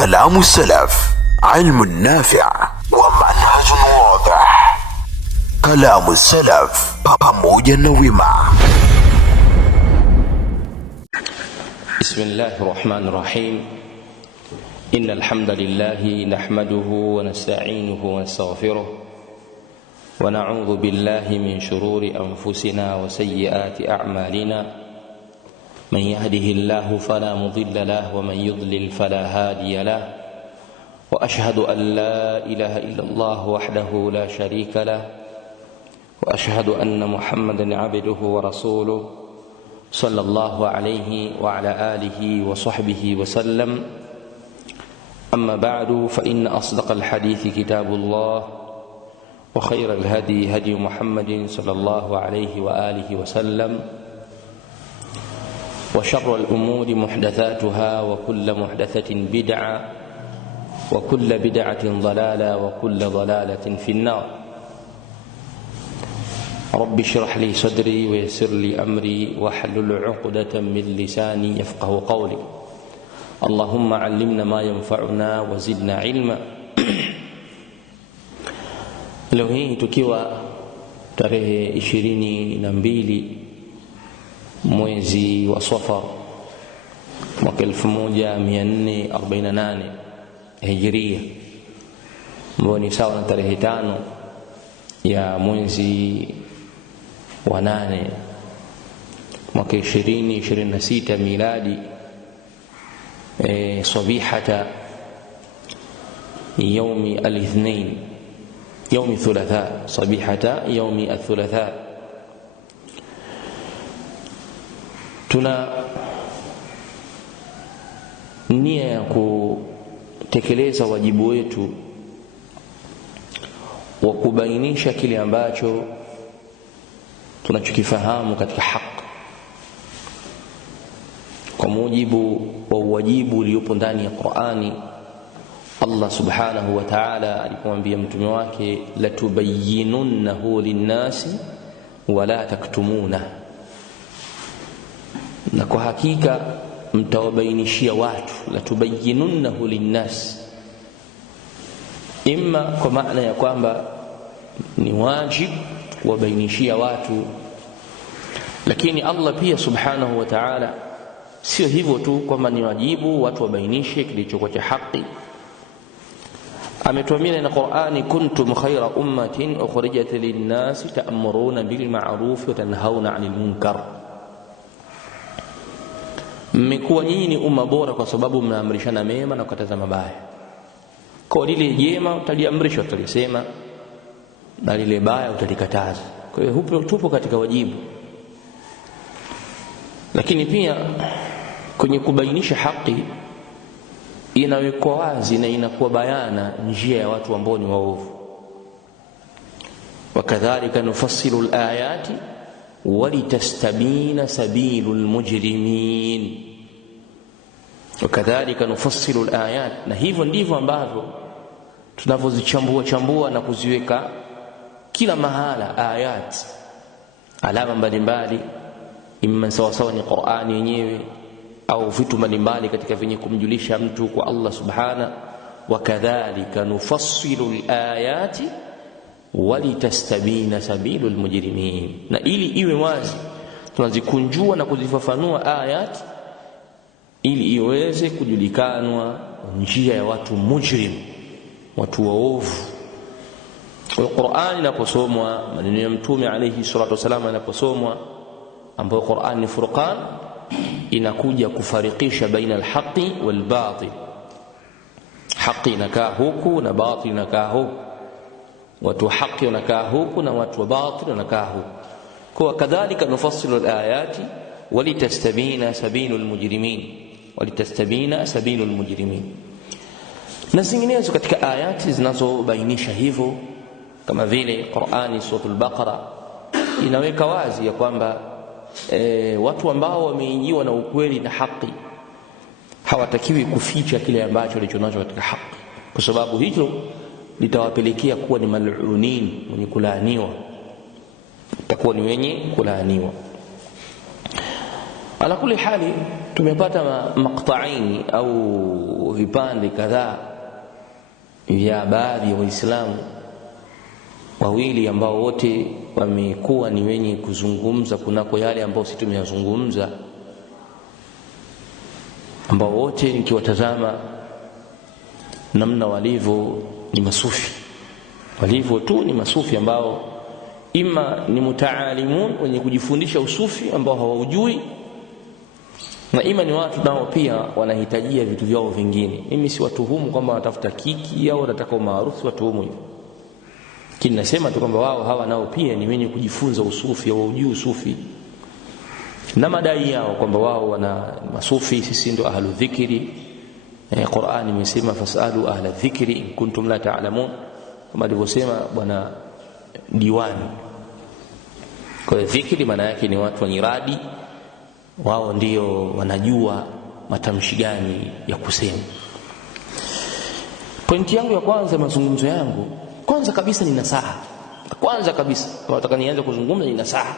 كلام السلف، علم نافع ومنهج واضح. كلام السلف pamoja na wema. بسم الله الرحمن الرحيم. إن الحمد لله نحمده ونستعينه ونستغفره ونعوذ بالله من شرور أنفسنا وسيئات أعمالنا. من يهده الله فلا مضل له ومن يضلل فلا هادي له. وأشهد أن لا إله إلا الله وحده لا شريك له. وأشهد أن محمدا عبده ورسوله صلى الله عليه وعلى آله وصحبه وسلم. أما بعد، فإن أصدق الحديث كتاب الله، وخير الهدي هدي محمد صلى الله عليه وآله وسلم، وشر الأمور محدثاتها، وكل محدثة بدعة، وكل بدعة ضلالة، وكل ضلالة في النار. رب اشرح لي صدري ويسر لي أمري واحلل عقدة من لساني يفقه قولي. اللهم علمنا ما ينفعنا وزدنا علما. Leo hii tukiwa tarehe 22 mwezi wa Safar mwaka 1448 Hijria, ambao ni sawa na tarehe 5 ya mwezi wa 8 mwaka 2026 miladi. صبيحة يوم الاثنين، يوم الثلاثاء، صبيحة يوم الثلاثاء. tuna nia ya kutekeleza wajibu wetu wa kubainisha kile ambacho tunachokifahamu katika haki kwa mujibu wa wajibu uliopo ndani ya Qur'ani. Allah subhanahu wa ta'ala alipomwambia mtume wake, la tubayyinunnahu linnasi wa la taktumuna, na kwa hakika mtawabainishia watu. La tubayyinunnahu linnasi, imma kwa maana ya kwamba ni wajibu kuwabainishia watu, lakini Allah pia subhanahu wa ta'ala sio hivyo tu kwamba ni wajibu watu wabainishe kilichokuwa cha haki. Ametuambia na Qur'ani, kuntum khayra ummatin ukhrijat lin-nasi ta'muruna bil ma'ruf wa tanhauna 'anil munkar. Mmekuwa nyinyi ni umma bora kwa sababu mnaamrishana mema na kukataza mabaya. Kwa lile jema utaliamrisha, utalisema, na lile baya utalikataza. Kwa hiyo tupo katika wajibu. Lakini pia kwenye kubainisha haki inawekwa wazi na inakuwa bayana njia ya watu ambao ni waovu. Wakadhalika nufassilu al-ayati walitastabina sabilul mujrimin. Wakadhalika nufassilu al-ayat, na hivyo ndivyo ambavyo tunavyozichambua na kuziweka kila mahala ayat, alama mbalimbali, imma sawasawa ni Qur'ani yenyewe au vitu mbalimbali katika vyenye kumjulisha mtu kwa Allah subhana. Wakadhalika nufassilu al-ayati walitastabina sabilul mujrimin, na ili iwe wazi tunazikunjua na kuzifafanua ayat ili iweze kujulikanwa njia ya watu mujrim, watu waovu. Kwa Qur'ani inaposomwa, maneno ya Mtume alayhi salatu wasallam yanaposomwa, ambapo Qur'an ni furqan, inakuja kufarikisha baina al-haqqi wal-batil. Haki inakaa huku na batil inakaa huku, watu wa haki wanakaa huku na watu wa batil wanakaa huku. Kwa kadhalika nufassilu al-ayati walitastabina sabilul mujrimin, walitastabina sabilul mujrimin. Na zinginezo katika ayati zinazobainisha hivyo, kama vile Qur'ani suratul Baqara inaweka wazi ya kwamba watu ambao wameingiwa na ukweli na haki hawatakiwi kuficha kile ambacho walichonacho katika haki, kwa sababu hilo litawapelekea kuwa ni mal'unin, wenye kulaaniwa, takuwa ni wenye kulaaniwa. Ala kulli hali tumepata maqta'ini au vipande kadhaa vya baadhi ya Waislamu wawili ambao wote wamekuwa ni wenye kuzungumza kunako yale ambao sisi tumeyazungumza, ambao wote nikiwatazama namna walivyo ni masufi, walivyo tu ni masufi ambao ima ni mutaalimun wenye kujifundisha usufi ambao hawaujui, na ima ni watu nao pia wanahitajia vitu vyao vingine. Mimi si watuhumu kwamba watafuta kiki au wanataka umaarufu, watuhumu hivyo, lakini nasema tu kwamba wao hawa nao pia ni wenye kujifunza usufi au ujui usufi, na madai yao kwamba wao wana masufi, sisi ndio ahlu dhikri. Qur'an imesema fasalu ahla dhikri in kuntum la ta'lamun, kama alivyosema bwana Diwani. Kwa hiyo dhikri maana yake ni watu wenye radi, wao ndio wanajua matamshi gani ya kusema. Pointi yangu ya kwanza mazungumzo yangu, kwanza kabisa ni nasaha. Kwanza kabisa nataka nianze kuzungumza ni nasaha.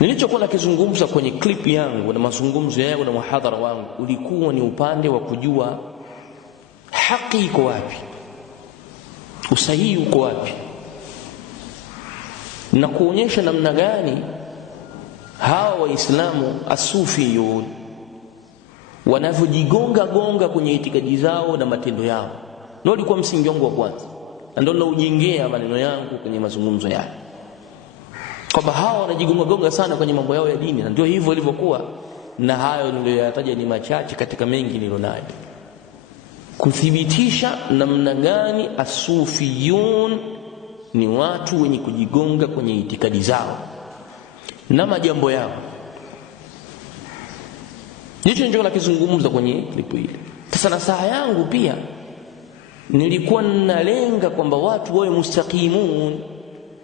Nilichokuwa nakizungumza kwenye clip yangu na mazungumzo yangu na muhadhara wangu ulikuwa ni upande wa kujua haki iko wapi, usahihi uko wapi, na kuonyesha namna gani hawa Waislamu asufiyun wanavyojigonga gonga kwenye itikadi zao na matendo yao. Ndio ulikuwa msingi wangu wa kwanza, na ndio naujengea maneno yangu kwenye mazungumzo yale, kwamba hawa wanajigonga gonga sana kwenye mambo yao ya dini, na ndio hivyo ilivyokuwa. Na hayo niliyoyataja ni machache katika mengi nilionayo, kuthibitisha namna gani asufiyun ni watu wenye kujigonga kwenye itikadi zao na majambo yao. Hicho ndio nakizungumza kwenye klipu hili. Sasa nasaha yangu pia nilikuwa nalenga kwamba watu wawe mustaqimun,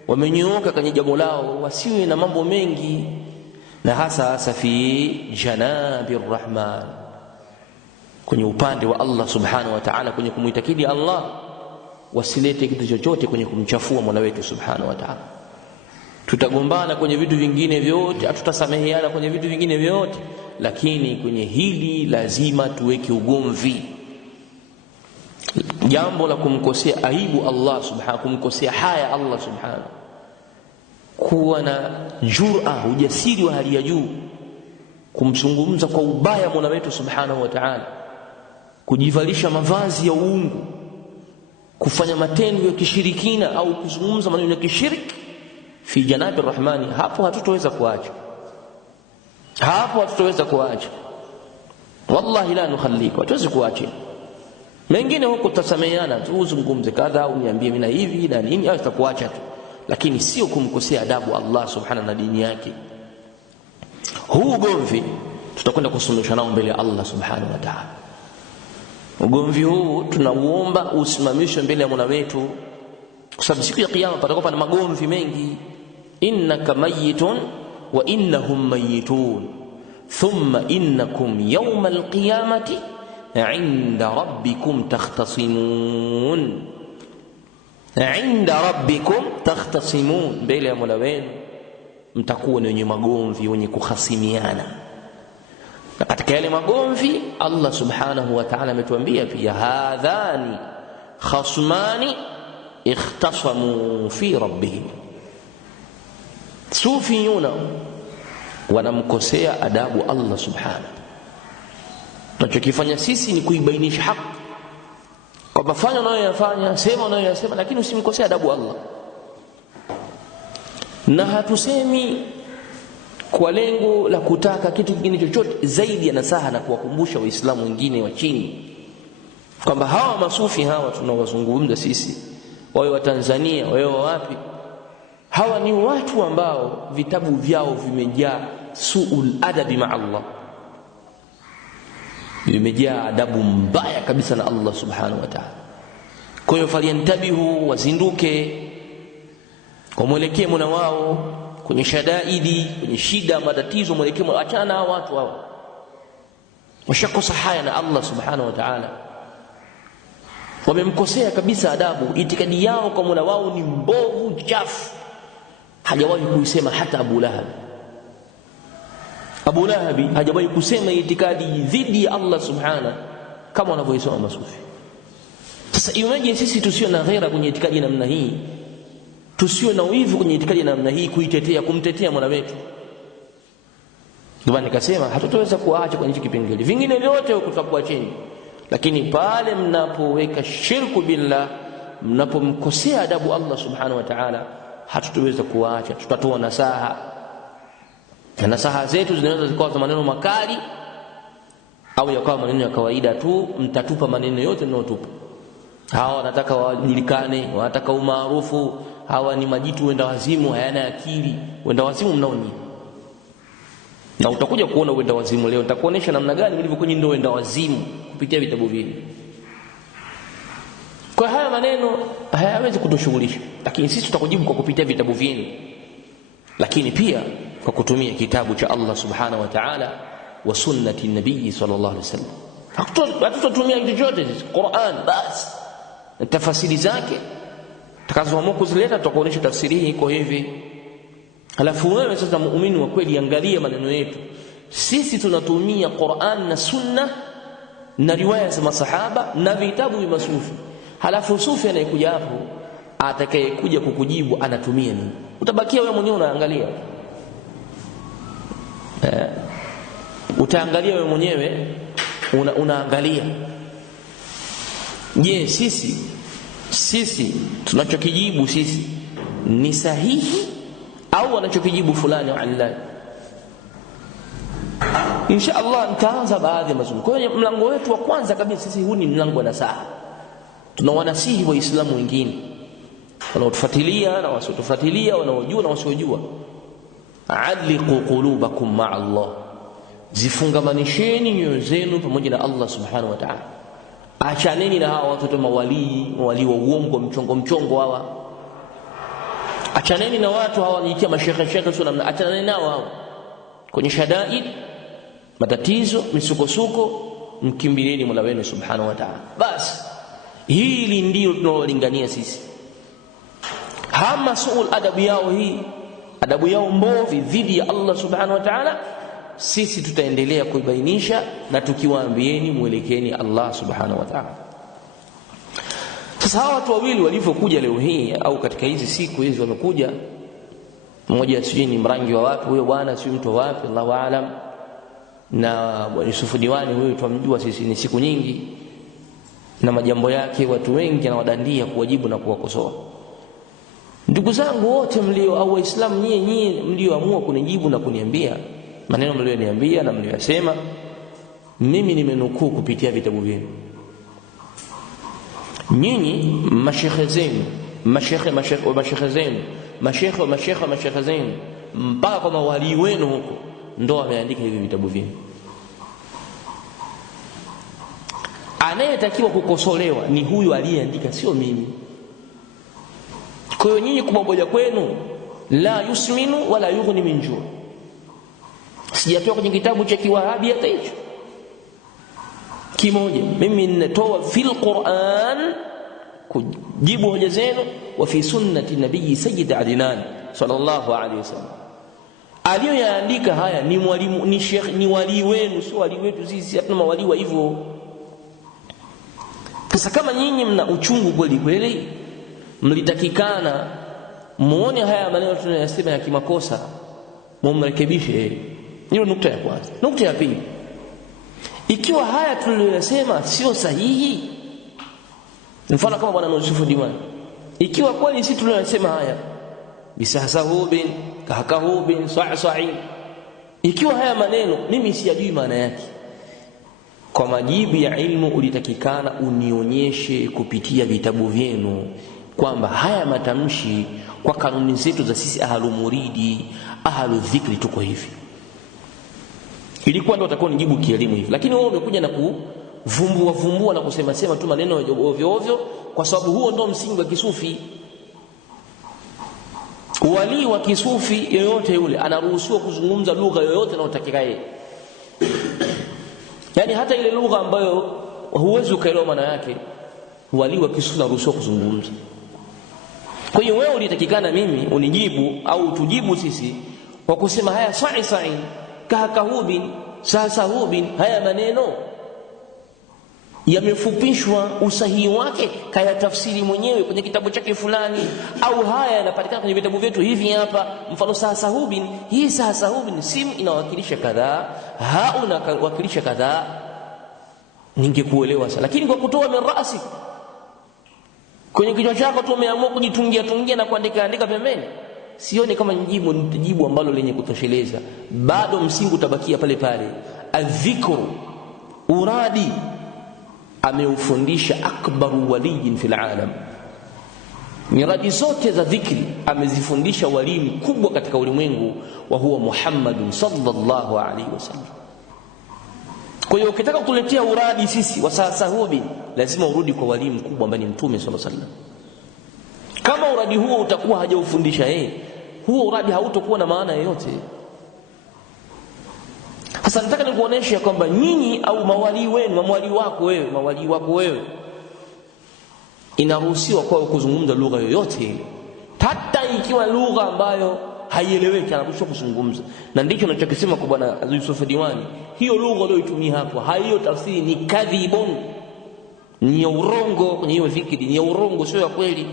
wamenyooka kwenye jambo lao, wasiwe na mambo mengi, na hasa fi janabir rahman, kwenye upande wa Allah subhanahu wa ta'ala, kwenye kumuitakidi Allah, wasilete kitu chochote kwenye kumchafua Mola wetu subhanahu wa ta'ala. Tutagombana kwenye vitu vingine vyote, hatutasameheana kwenye vitu vingine vyote, lakini kwenye hili lazima tuweke ugomvi. Jambo la kumkosea aibu Allah subhanahu, kumkosea haya Allah subhanahu, kuwa na jur'a, ujasiri wa hali ya juu, kumzungumza kwa ubaya Mola wetu subhanahu wa ta'ala, kujivalisha mavazi ya uungu, kufanya matendo ya kishirikina au kuzungumza maneno ya kishiriki fi janabi rahmani, hapo hatutoweza kuacha, hapo hatutoweza kuacha, wallahi la nukhallika, hatuwezi kuacha. Mengine huko tutasameheana tu, uzungumze kadha au niambie mimi na hivi na nini, au tutakuacha tu, lakini sio kumkosea adabu Allah subhanahu na dini yake. Huu ugomvi tutakwenda kusuluhisha nao mbele ya Allah subhanahu wa ta'ala. Ugomvi huu tunauomba usimamishwe mbele ya Mola wetu, kwa sababu siku ya kiyama patakuwa na magomvi mengi. Innaka mayitun wa innahum mayitun thumma innakum yawmal qiyamati 'inda rabbikum takhtasimun. 'Inda rabbikum takhtasimun, mbele ya Mola wenu mtakuwa ni wenye magomvi, wenye kuhasimiana. Na katika yale magomvi Allah subhanahu wa ta'ala ametuambia pia, hadhani khasmani ikhtasamu fi rabbihim. Sufiyuna wanamkosea adabu Allah subhanahu. Tunachokifanya sisi ni kuibainisha haki, kwamba fanya unayoyafanya, sema unayoyasema, lakini usimkosea adabu Allah. Na hatusemi kwa lengo la kutaka kitu kingine chochote zaidi ya nasaha na kuwakumbusha Waislamu wengine wa chini kwamba hawa masufi hawa tunawazungumza sisi, wawe wa Tanzania, wawe wapi, hawa ni watu ambao vitabu vyao vimejaa suul adabi ma Allah, vimejaa adabu mbaya kabisa na Allah subhanahu wa ta'ala. Kwa hiyo faliantabihu, wazinduke, wamwelekee Mola wao kwenye shadaidi, kwenye shida, matatizo, mwelekeo. Achana na watu hao, washakosa haya na Allah subhanahu wa ta'ala, wamemkosea kabisa adabu. Itikadi yao kwa Mola wao ni mbovu, chafu, hajawahi kuisema hata Abu Lahab. Abu Lahabi hajawahi kusema itikadi dhidi ya Allah subhana kama wanavyosema masufi. Sasa imagine sisi tusio na ghaira kwenye itikadi namna hii, tusio na wivu kwenye itikadi namna hii, kuitetea, kumtetea Mola wetu. Ndio nikasema hatutaweza kuacha kwenye kipengele, vingine vyote kutakuwa chini, lakini pale mnapoweka shirku billah, mnapomkosea adabu Allah subhanahu wa ta'ala, hatutaweza kuacha. Tutatoa nasaha, na nasaha zetu zinaweza zikawa za maneno makali au yakawa maneno ya kawaida tu. Mtatupa maneno yote mnayotupa. Hawa wanataka wajulikane, wanataka umaarufu, hawa ni majitu wenda wazimu, hayana akili. Wenda wazimu mnaoni, na utakuja kuona wenda wazimu leo. Nitakuonesha namna gani mlivyokuwa ndio wenda wazimu kupitia vitabu vile. Kwa haya maneno hayawezi kutushughulisha, lakini sisi tutakujibu kwa kupitia vitabu vyenu, lakini pia kwa kutumia kitabu cha Allah subhanahu wa ta'ala wa sunnati nabii sallallahu alaihi wasallam. Hatutatumia kitu chochote Qur'an basi na tafasiri zake takazoamua kuzileta, tutakuonesha tafsiri hii iko hivi. Halafu wewe sasa muumini wa kweli, angalia maneno yetu. Sisi tunatumia Qur'an na sunna na riwaya za masahaba na vitabu vya masufi. Halafu sufi anayekuja hapo, atakayekuja kukujibu anatumia nini? Utabakia wewe mwenyewe unaangalia. Utaangalia wewe mwenyewe unaangalia. Je, sisi tunachokijibu sisi ni sahihi au wanachokijibu fulani wa Allah? Insha Allah nitaanza baadhi ya mazungumzo. Kwa hiyo mlango wetu wa kwanza kabisa sisi, huu ni mlango wa nasaha. Tunawanasihi waislamu wengine wanaotufuatilia na wasiotufuatilia, wanaojua na wasiojua. Adliqu qulubakum ma'a Allah, zifungamanisheni nyoyo zenu pamoja na Allah subhanahu wa ta'ala. Achaneni na hawa watoto mawali wa uongo, mchongo hawa. Achaneni na watu hawa wanajitia mashekhe sio namna. Achaneni nao hao kwenye shadaid, matatizo, misukosuko, mkimbilieni Mola wenu subhanahu wa ta'ala. Basi hili ndio tunalolingania sisi. Hama suul adabu yao hii, adabu yao mbovu dhidi ya Allah subhanahu wa ta'ala, sisi tutaendelea kuibainisha na tukiwaambieni muelekeni Allah subhanahu wa ta'ala. Sasa hawa watu wawili walivyokuja leo hii au katika hizi siku hizi wamekuja, mmoja sijui ni mrangi wa wapi huyo bwana, sio mtu wa wapi, Allahu aalam, na Bwana Yusufu Diwani huyo tumjua sisi ni siku nyingi, na majambo yake watu wengi anawadandia kuwajibu na kuwakosoa. Ndugu zangu wote mlio au waislamu nyinyi mlioamua kunijibu na kuniambia maneno mlioniambia na mliyosema, mimi nimenukuu kupitia vitabu vyenu. Nyinyi mashekhe zenu, mashekhe zenu mpaka kwa mawali wenu huko ndo wameandika hivi vitabu vyenu. Anayetakiwa kukosolewa ni huyu aliyeandika, sio mimi. Kwa hiyo nyinyi kumaboja kwenu la yusminu wala yughni min ju'. Sijatoa kwenye kitabu cha Kiwahabi hata hicho kimoja. Mimi ninatoa fil Qur'an kujibu hoja zenu, wa fi sunnati nabii Sayyid Adnan sallallahu alaihi wasallam. Aliyoyaandika haya ni mwalimu, ni sheikh, ni wali wenu, sio wali wetu sisi. Hatuna mawali wa hivyo. Sasa kama nyinyi mna uchungu kweli kweli, mlitakikana muone haya maneno tunayosema ya kimakosa, mumrekebishe. Hiyo nukta ya kwanza. Nukta ya pili, ikiwa haya tuliyosema sio sahihi, mfano kama Bwana Yusufu Diwani, ikiwa kweli sisi tuliyosema haya bisahsahubin kahkahubin sa'sa'in, ikiwa haya maneno mimi siyajui maana yake, kwa majibu ya ilmu ulitakikana unionyeshe kupitia vitabu vyenu kwamba haya matamshi kwa kanuni zetu za sisi ahlu muridi, ahlu dhikri tuko hivi. Ilikuwa ndio utakuwa nijibu kielimu hivi. Lakini wewe umekuja na kuvumbua na kusema tu maneno ovyo ovyo, kwa sababu huo ndio msingi wa kisufi. Wali wa kisufi yoyote yule anaruhusiwa kuzungumza lugha yoyote anayotakika yeye. Yaani hata ile lugha ambayo huwezi ukaelewa maana yake, wali wa kisufi anaruhusiwa kuzungumza. Kwa hiyo wewe ulitakikana mimi unijibu au tujibu sisi kwa kusema haya sa'i kahakahubin, sasahubin, haya maneno yamefupishwa, usahihi wake kaya tafsiri mwenyewe kwenye kitabu chake fulani, au haya yanapatikana kwenye vitabu vyetu hivi hapa. Mfano sasahubin, hii sasahubin sim inawakilisha kadhaa, hauna wakilisha kadhaa, ningekuelewa sana. Lakini kwa kutoa min rasi, kwenye kichwa chako tu umeamua kujitungia na kuandika pembeni, sioni kama jibu ambalo lenye kutosheleza. Bado msingi utabakia pale pale. Adhikru, uradi ameufundisha akbaru waliyin fil alam. Miradi zote za dhikri amezifundisha wali mkubwa katika ulimwengu, wa huwa Muhammadun sallallahu alaihi wasallam. Kwa hiyo ukitaka kutuletea uradi sisi wa sasahubi, lazima urudi kwa wali mkubwa ambaye ni Mtume sallallahu alaihi wasallam. Kama uradi huo utakuwa hajaufundisha yeye, huo uradi hautokuwa na maana yoyote. Sasa nataka nikuoneshe kwamba nyinyi au mawali wenu, mawali wako wewe inaruhusiwa kwao kuzungumza lugha yoyote ile, hata ikiwa lugha ambayo haieleweki, anaruhusiwa kuzungumza. Na ndicho ninachokisema kwa bwana Yusuf Diwani, hiyo lugha aliyoitumia hapo, hiyo tafsiri ni kadhibun, ni urongo. Kwenye hiyo dhikri ni urongo, sio ya kweli.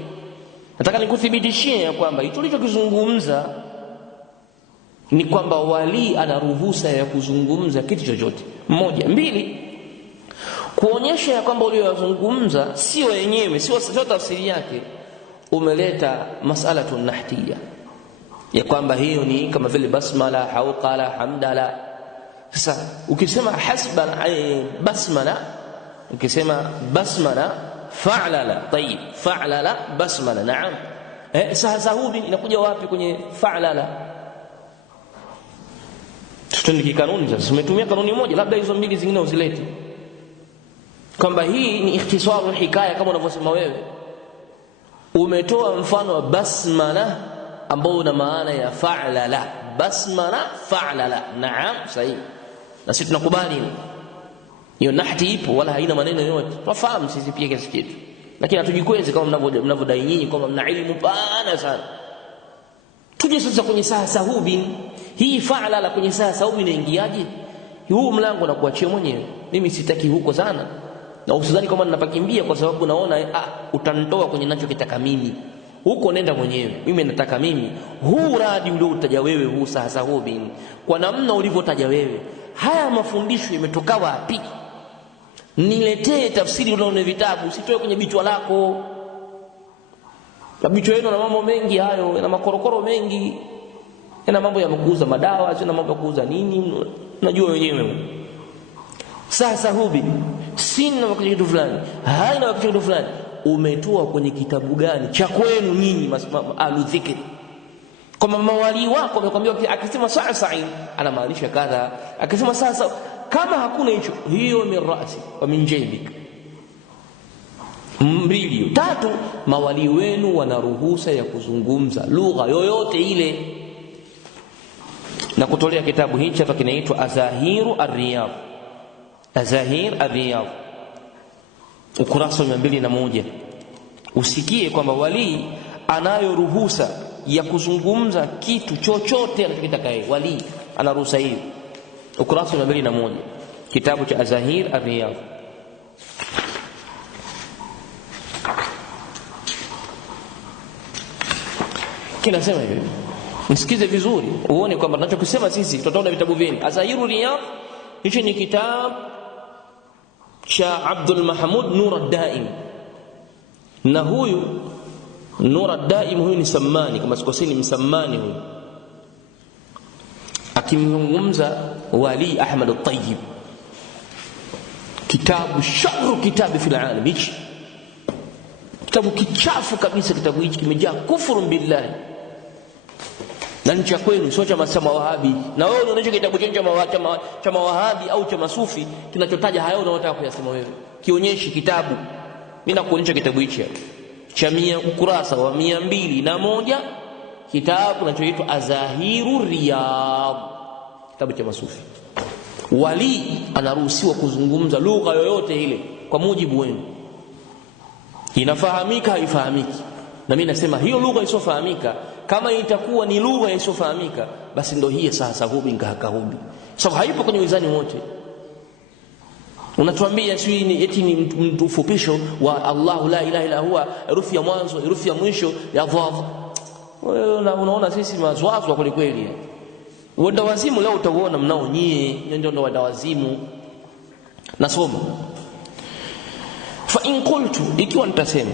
Nataka nikuthibitishie kwamba hicho kilichokizungumza ni kwamba wali ana ruhusa ya kuzungumza kitu chochote. Moja. Mbili, kuonyesha ya kwamba uliyozungumza sio yenyewe, sio tafsiri yake, umeleta mas'alatu nahtiya ya kwamba hiyo ni kama vile basmala, hauqala, hamdala. Sasa ukisema basmala, ukisema basmala fa'lala, tayib, fa'lala basmala, naam. Sahasahubi inakuja wapi kwenye fa'lala? Tutendiki kanuni. Sasa tumetumia kanuni moja, labda hizo mbili zingine uzilete, kwamba hii ni ikhtisaru hikaya kama unavyosema wewe. Umetoa mfano wa basmala ambao una maana ya fa'lala, basmala fa'lala, naam, sahihi. Na sisi tunakubali hiyo nahti ipo, wala haina maneno yote, tufahamu sisi pia kiasi chetu, lakini hatujikwezi kama mnavyodai nyinyi kwamba mna elimu pana sana. Tuje sasa kwenye sahasahubi, hii fa'lala kwenye sahasahubi inaingiaje? Huu mlango na kuachia mwenyewe, mimi sitaki huko sana, na usidhani kama ninapakimbia kwa sababu naona utanitoa kwenye ninachokitaka mimi. Huko nenda mwenyewe, mimi nataka mimi huu radi ule utaja wewe, huu sahasahubi kwa namna ulivyotaja wewe, haya mafundisho yametoka wapi? Niletee tafsiri unaona vitabu, usitoe kwenye bichwa lako. Na bichwa yenu na mambo mengi hayo, na makorokoro mengi, na mambo ya kuuza madawa, na mambo ya kuuza nini, unajua wenyewe. Sahasahubi sina wakati kitu fulani, haina wakati kitu fulani, umetoa kwenye kitabu gani cha kwenu nyinyi aludhikri? Kama mawali wako wamekwambia akisema sa'sa'i anamaanisha kadha, akisema sasa, kama hakuna hicho, hiyo ni rasi wa min jaybik. Mbili. Tatu, mawali wenu wana ruhusa ya kuzungumza lugha yoyote ile, na kutolea kitabu hichi hapa kinaitwa Azahiru Ar-Riyadh. Azahir Ar-Riyadh, ukurasa wa 201. Usikie kwamba wali anayo ruhusa ya kuzungumza kitu chochote anachotaka yeye. Wali ana ruhusa hiyo, ukurasa wa 201, kitabu cha Azahir Ar-Riyadh. Kinasema hivi, msikize vizuri uone kwamba tunachokisema sisi tutaona vitabu vingi. Azahiru Riyadh, hicho ni kitabu cha Abdul Mahmud Nur ad-Daim, na huyu Nur ad-Daim huyu ni Sammani, kama sikosini Msammani huyu, akimzungumza Wali Ahmad at-Tayyib. Kitabu sharru kitabu fil alam, hichi kitabu kichafu kabisa. Kitabu hichi kimejaa kufuru billahi, na ncha kwenu sio cha masama Wahabi. Na wewe unaonyesha kitabu cha Wahabi au cha masufi kinachotaja hayo unayotaka kuyasema wewe, kionyeshe kitabu. Mimi nakuonyesha kitabu hichi cha ukurasa wa 201, kitabu kinachoitwa Azahiru Riyadh, kitabu cha masufi. Wali anaruhusiwa kuzungumza lugha yoyote ile kwa mujibu wenu, inafahamika haifahamiki. Na mimi nasema hiyo lugha isofahamika, kama itakuwa ni lugha isofahamika, basi ndio hii sahasahubi ngahakahubi. sababu haipo kwenye wizani wote. Unatuambia sisi ni eti ni mtufupisho wa Allahu la ilaha illa huwa, herufi ya mwanzo, herufi ya mwisho ya dhad. Wewe unaona sisi mazwazwa kweli kweli. Wenda wazimu leo utaona mnao nyie, ndio wenda wazimu. Nasoma. Fa in qultu, ikiwa nitasema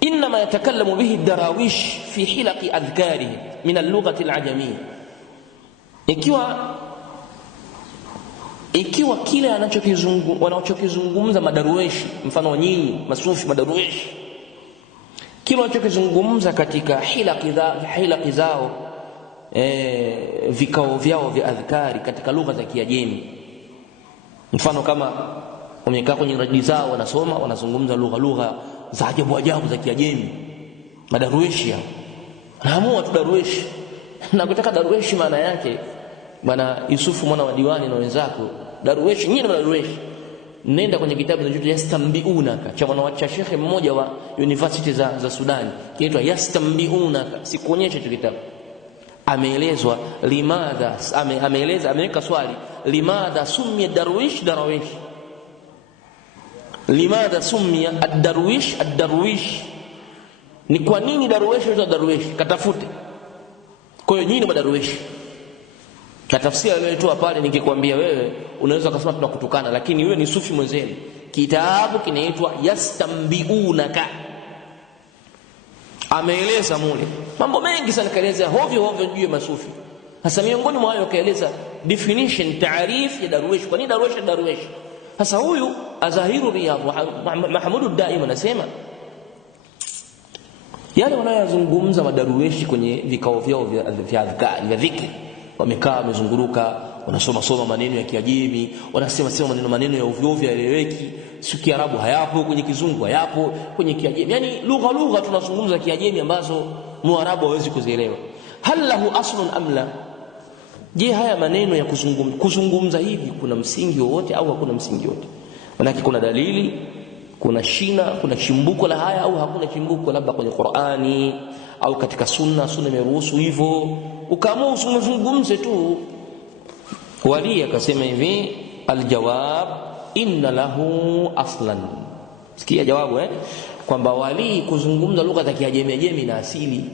inma yatakallamu bihi ad-darawish fi hilaqi adhkari min al-lughati al-ajamiyya, ikiwa kile wanachokizungumza madarueshi, mfano nyinyi masufi madarueshi, kile wanachokizungumza katika hilaqi zao, vikao vyao vya adhkari katika lugha za Kiajemi, mfano kama wamekaa kwenye radi zao wanazungumza lugha za ajabu za Kiajemi, madarueshi naamua tu darueshi. Na kutaka darueshi maana yake bwana Yusufu mwana wa Diwani na wenzako, darueshi nyinyi darueshi, nenda kwenye kitabu kinachoitwa Yastambiunaka cha mwana shekhe mmoja wa university za Sudan, kinaitwa Yastambiunaka. Sikuonyesha hicho kitabu. Ameelezwa limadha, ameweka swali, limadha summiya darwish, limadha summiya ad-darwish, ni kwa nini darwish huitwa darwish? Katafute. Kwa hiyo nyinyi madarwish, na tafsiri aliyotoa pale ningekwambia wewe unaweza kusema tunakutukana, lakini wewe ni sufi mwenzenu. Kitabu kinaitwa Yastambiunaka, ameeleza mule mambo mengi sana, kaeleza hovyo juu ya masufi. Sasa miongoni mwa hayo kaeleza definition, taarif ya darwish. Kwa nini darwish? Sasa huyu Azahiru Riyadh Mahmud ad-Daim anasema yale wanayozungumza madarwishi kwenye vikao vyao vya adhkari vya dhikri, wamekaa wamezunguruka, wanasoma maneno ya Kiajemi, wanasema maneno ya ovyo yaeleweki, si Kiarabu hayapo, kwenye Kizungu hayapo, kwenye Kiajemi, yani lugha tunazungumza Kiajemi ambazo Muarabu hawezi kuzielewa. Hal lahu aslun am la? Je, haya maneno ya kuzungumza hivi kuna msingi wowote au hakuna msingi wote? Maana kuna dalili, kuna shina, kuna chimbuko la haya au hakuna chimbuko, labda kwenye Qur'ani au katika sunna imeruhusu hivyo, ukaamua usizungumze tu. Wali akasema hivi, aljawab inna lahu aslan. Sikia jawabu kwamba wali kuzungumza lugha za Kiajemi na asili.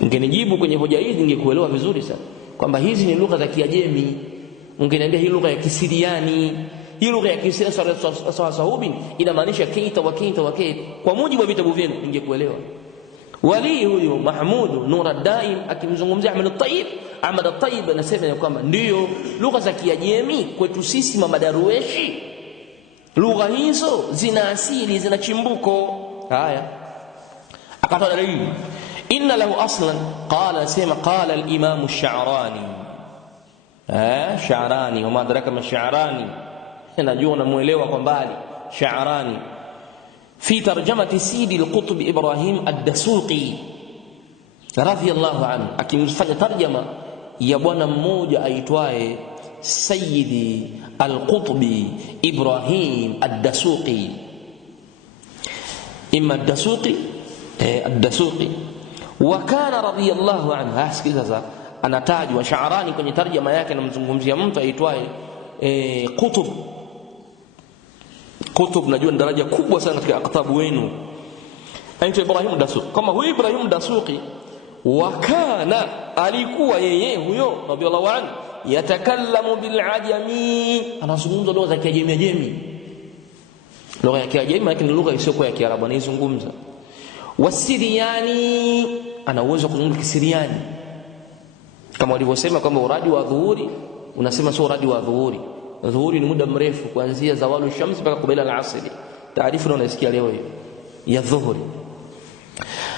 Ungenijibu kwenye hoja hizi ningekuelewa vizuri sana kwamba hizi ni lugha za Kiajemi. Ungeniambia hii lugha ya Kisiriani, hii lugha ya Kisiriani sawasawa inamaanisha kaita wa kaita. Kwa mujibu wa vitabu vyenu ningekuelewa. Wali huyu Mahmud Nur ad-Daim akimzungumzia Ahmad at-Tayyib anasema kwamba ndio lugha za Kiajemi kwetu sisi madarueshi, lugha hizo zina asili, zina chimbuko. Haya, akatoa dalili, inna lahu aslan. Qala al-Imam ash-Sha'rani, Sha'rani, wa madraka ma Sha'rani, najua unamuelewa kwa mbali Sha'rani, في ترجمة سيد القطب إبراهيم الدسوقي رضي الله عنه, akimfanya tarjama ya bwana mmoja aitwaye Sayyidi al-Qutbi Ibrahim ad-Dasuqi, imma ad-Dasuqi wa kana radiyallahu anhu. Sikiliza, anatajwa Sha'rani kwenye tarjama yake, anamzungumzia mtu aitwaye Qutb, najua ni daraja kubwa sana katika aktabu wenu, anaitwa Ibrahim ad-Dasuqi. Kama huyu Ibrahim ad-Dasuqi, wakana alikuwa yeye huyo radiyallahu anhu yatakallamu bil ajami, anazungumza lugha za Kiajemi. Lugha ya Kiajemi lakini lugha isiyokuwa ya Kiarabu anaizungumza. Wasiriani, ana uwezo kuzungumza Kisiriani, kama walivyosema kwamba uradi wa dhuhuri unasema sio uradi wa dhuhuri. Dhuhuri ni muda mrefu kuanzia zawalu shamsi mpaka kabla al-asri. Taarifa unasikia leo hiyo ya dhuhuri.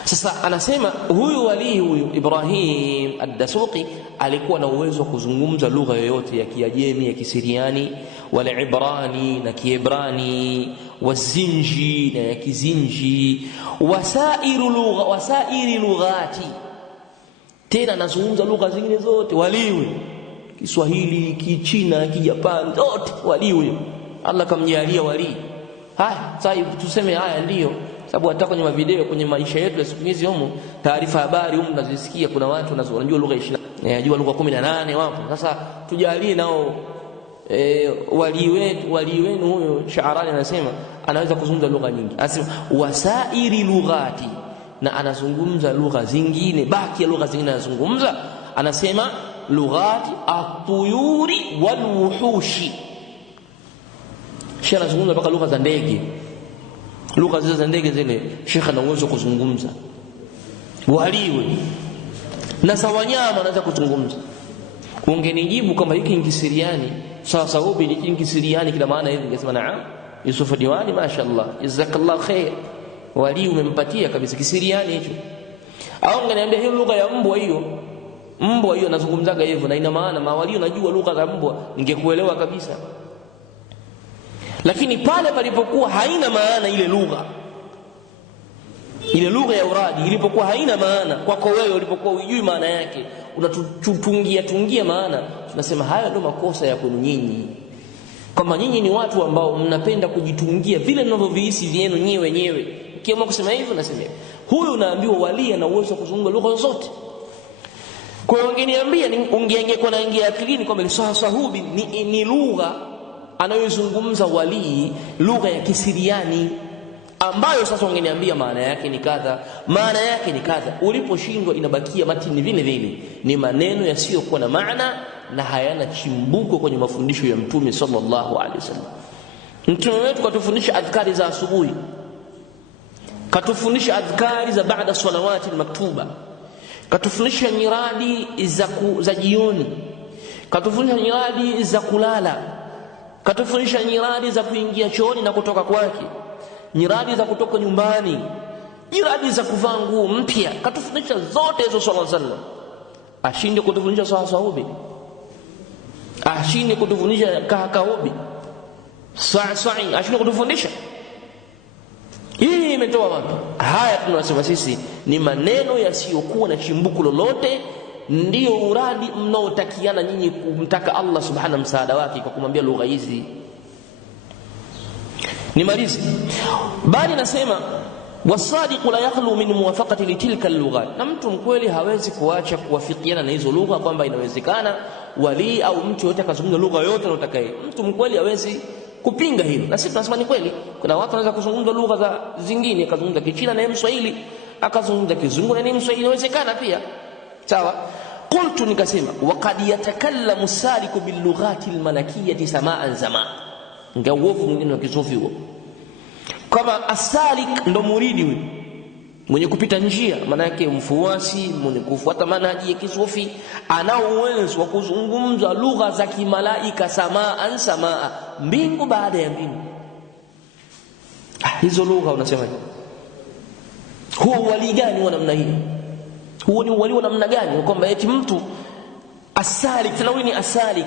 Sasa anasema huyu wali huyu Ibrahim ad-Dasuqi alikuwa na uwezo wa kuzungumza lugha yoyote ya Kiajemi, ya Kisiriani, wala Ibrani na Kiebrani, wazinji na ya Kizinji, wasairi lughati. Tena anazungumza lugha zingine zote waliwe, Kiswahili, Kichina, Kijapani, zote wali huyo. Allah kamjalia wali. Sasa tuseme haya ndio sababu hata kwenye video kwenye maisha yetu ya siku hizi humu, taarifa habari humu tunazisikia, kuna watu wanajua lugha ajua lugha 18 wapo. Sasa tujalie nao wali wenu huyo Shaarani anasema anaweza kuzungumza lugha nyingi, anasema wasairi lughati, na anazungumza lugha zingine, baki ya lugha zingine anazungumza, anasema lughati at-tuyuri wal-wuhushi. Sheikh anazungumza mpaka lugha za ndege, lugha zile za ndege zile Sheikh ana uwezo kuzungumza. Waliwe na sawanyama anaweza kuzungumza. Ungenijibu kama hiki ni Kisiriani, sasa hubi ni Kisiriani kila maana hivi, ningesema naam, Yusuf Diwani mashaallah jazakallahu khair, wali umempatia kabisa Kisiriani hicho. Au ungeniambia hiyo lugha ya mbwa hiyo anazungumzaga hivyo na ina maana mawali unajua lugha za mbwa, ningekuelewa kabisa. Lakini pale palipokuwa haina maana ile lugha ya uradi ilipokuwa haina maana kwako wewe, ulipokuwa hujui maana yake, unatutungia maana, tunasema haya ndio makosa ya kwenu nyinyi. Kama nyinyi ni watu ambao mnapenda kujitungia vile mnavyovihisi vyenu nyewe wenyewe, kiamua kusema hivyo nasema huyu unaambiwa wali ana uwezo kuzungumza lugha zote. Kwa hiyo ungeniambia ungengekuwa naingia akilini kwamba sahahubi ni lugha anayozungumza wali, lugha ya Kisiriani, ambayo sasa ungeniambia maana yake ni kadha, maana yake ni kadha. Uliposhindwa inabakia matini vile vile, ni maneno yasiyokuwa na maana na hayana chimbuko kwenye mafundisho ya Mtume sallallahu alaihi wasallam. Mtume wetu katufundisha adhkari za asubuhi, katufundisha adhkari za baada salawati maktuba, katufundisha nyiradi za jioni, katufundisha nyiradi za kulala, katufundisha nyiradi za kuingia chooni na kutoka kwake, nyiradi za kutoka nyumbani, nyiradi za kuvaa nguo mpya, katufundisha zote hizo sallallahu alaihi wasallam. Ashinde kutufundisha sahabi, ashinde kutufundisha kahakaobi, sa'i ashinde kutufundisha. Hii imetoa wapi? Haya tunasema sisi ni maneno yasiyokuwa na chimbuko lolote, ndio uradi mnaotakiana nyinyi kumtaka Allah subhanahu msaada wake kwa kumwambia lugha hizi. Nimalizi bali nasema wasadiqu la yakhlu min muwafaqati litilka al-lughat, na mtu mkweli hawezi kuacha kuwafikiana na hizo lugha, kwamba inawezekana wali au mtu yote akazungumza lugha yote anayotaka yeye. Mtu mkweli hawezi kupinga hilo, na sisi tunasema ni kweli. Kuna watu wanaweza kuzungumza lugha za zingine, akazungumza Kichina na Mswahili, akazungumza Kizungu na Mswahili, inawezekana pia, sawa. Qultu, nikasema waqad yatakallamu saliku bil lughati al malakiyati samaan zaman, ngawofu mwingine wa kisufi huo. Kama asalik ndo muridi huyo mwenye kupita njia, maana yake mfuasi mwenye kufuata manhaji ya kisufi, ana uwezo wa kuzungumza lugha za kimalaika samaan samaa, mbingu baada ya mbingu. Hizo lugha unasemaje? Huo wali gani wa namna hiyo? Huo ni wali wa namna gani? Kwamba eti mtu asalik, tena ni asalik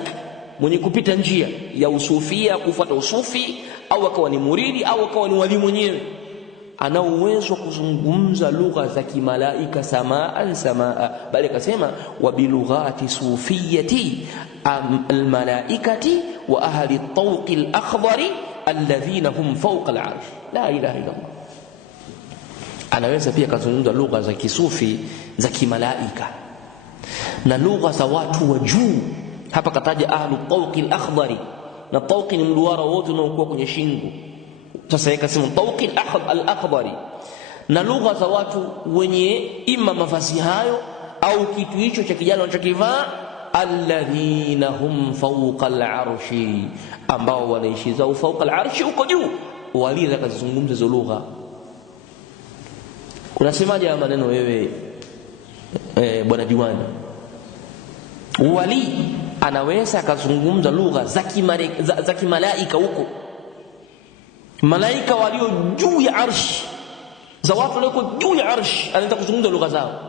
mwenye kupita njia ya usufia, kufuata usufi, au akawa ni muridi, au akawa ni wali mwenyewe, ana uwezo kuzungumza lugha za kimalaika samaan samaa. Bali akasema wa bilughati sufiyati almalaikati wa ahli at-tawq al-akhdari alladhina hum fawqa al-arsh, la ilaha illa Allah. Anaweza pia kuzungumza lugha za kisufi za kimalaika na lugha za watu wa juu. Hapa kataja ahli at-tawq al-akhdari, na tawq ni mduara wote unaokuwa kwenye shingo. Sasa yakasema tawq al-akhdari, na lugha za watu wenye ima mavazi hayo au kitu hicho cha kijana wanachokivaa, alladhina hum fawqa al-arshi, ambao wanaishi zao fawqa al-arshi, uko juu. Waliza kazungumza hizo lugha. Unasemaje haya maneno wewe bwana Diwani? Wali anaweza akazungumza lugha za kimalaika huko, malaika walio juu ya arshi, za watu walioko juu ya arshi, anataka kuzungumza lugha zao.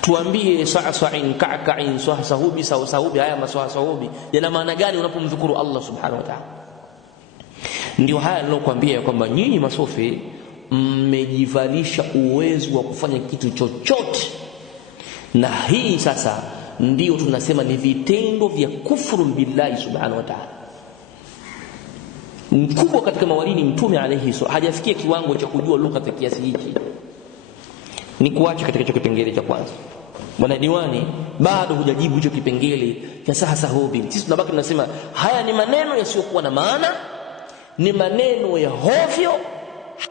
Tuambie sa'sa'in ka'ka'in sahahubi sahahubi, haya masahahubi yana maana gani unapomdhukuru Allah subhanahu wa ta'ala? Ndio haya nilokuambia kwamba nyinyi masufi mmejivalisha uwezo wa kufanya kitu chochote, na hii sasa ndio tunasema ni vitendo vya kufuru billahi subhanahu wa ta'ala. Mkubwa katika mawalidi Mtume alayhi sallam hajafikia kiwango cha kujua lugha za kiasi hichi. Ni kuacha katika kipengele cha kwanza. Bwana diwani, bado hujajibu hicho kipengele cha sahasahubi. Sisi tunabaki tunasema haya ni maneno yasiyokuwa na maana, ni maneno ya hovyo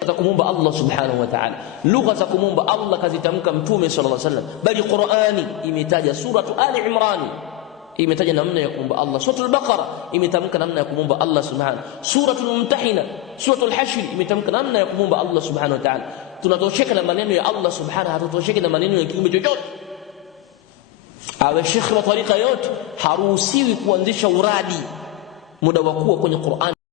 za kumuomba Allah subhanahu wa ta'ala. Lugha za kumuomba Allah kazitamka Mtume sallallahu alaihi wasallam, bali Qur'ani imetaja suratu Ali Imran imetaja namna ya kumuomba Allah, suratul Baqara imetamka namna ya kumuomba Allah subhanahu, suratul Mumtahina, suratul Hashr imetamka namna ya kumuomba Allah subhanahu wa ta'ala. Tunatosheka na maneno ya Allah subhanahu, hatutosheki na maneno ya kiumbe chochote. Awe shekhi wa tariqa yote haruhusiwi kuanzisha uradi muda wa kuwa kwenye Qur'an.